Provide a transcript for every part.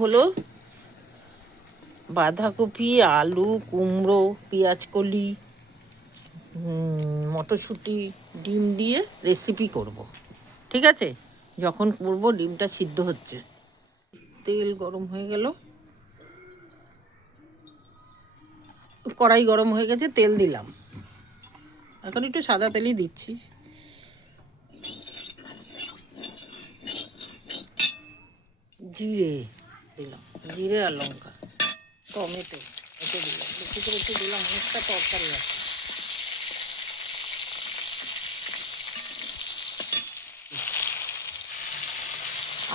হলো বাঁধাকপি, আলু, কুমড়ো, পেঁয়াজকলি, মটরশুঁটি, ডিম দিয়ে রেসিপি করব। ঠিক আছে, যখন করব ডিমটা সিদ্ধ হচ্ছে। তেল গরম হয়ে গেল, কড়াই গরম হয়ে গেছে, তেল দিলাম। এখন একটু সাদা তেলই দিচ্ছি। জিরে দিলাম, জিরে আর লঙ্কা, টমেটো একটু দিলাম, বেশি করে একটু দিলাম, অনেকটা তরকারি আছে।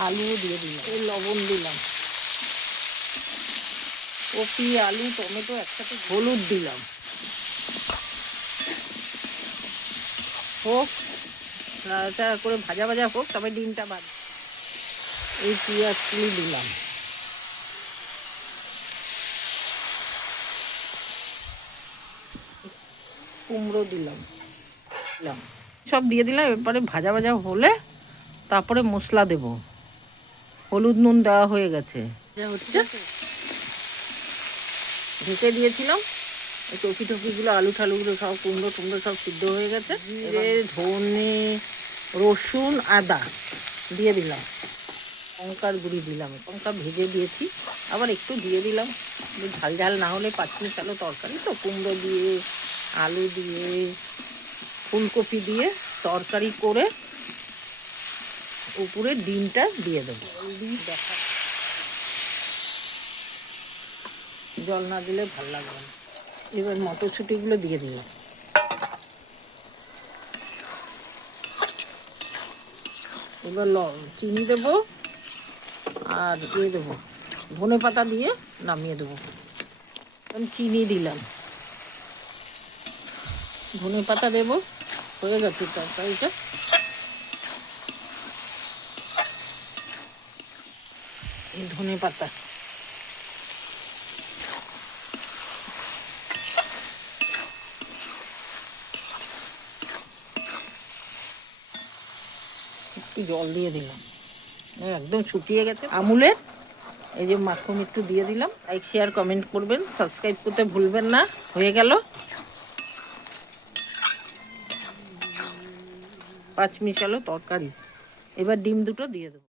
আলুও দিয়ে দিলাম, এই লবণ দিলাম, কপি, আলু, টমেটো একসাথে, হলুদ দিলাম। হোক, নাড়াচাড়া করে ভাজা ভাজা হোক, তবে ডিমটা বাদ। এই পেঁয়াজগুলি দিলাম, কুমড়ো দিলাম, সব দিয়ে দিলাম। এরপরে ভাজা ভাজা হলে তারপরে মশলা দেব। হলুদ নুন দেওয়া হয়ে গেছে, যা হচ্ছে ঢেকে দিয়েছিলাম। এই টপিগুলো, আলু ঠালুগুলো সব, কুমড়ো টুমড়ো সব সিদ্ধ হয়ে গেছে। জিরে, ধনে, রসুন, আদা দিয়ে দিলাম। লঙ্কার গুঁড়ি দিলাম, লঙ্কা ভেজে দিয়েছি, আবার একটু দিয়ে দিলাম। ঝাল ঝাল না হলে পাঁচমিশালো তরকারি তো, কুমড়ো দিয়ে, আলু দিয়ে, ফুলকপি দিয়ে তরকারি করে উপরে ডিমটা দিয়ে দেবো। জল না দিলে ভালো লাগবে না। এবার মটরশুঁটিগুলো দিয়ে দিলাম। এবার চিনি দেবো আর দিয়ে দেবো ধনে পাতা দিয়ে নামিয়ে দেবো। আমি চিনি দিলাম, ধনে পাতা দেবো, হয়ে গেছে তরকারিটা। এই ধনে পাতা, একটু জল দিয়ে দিলাম, একদম শুকিয়ে গেছে। আমুলের এই যে মাখন একটু দিয়ে দিলাম। লাইক, শেয়ার, কমেন্ট করবেন, সাবস্ক্রাইব করতে ভুলবেন না। হয়ে গেল, পাঁচমিশালো তরকারি। এবার ডিম দুটো দিয়ে দেবো।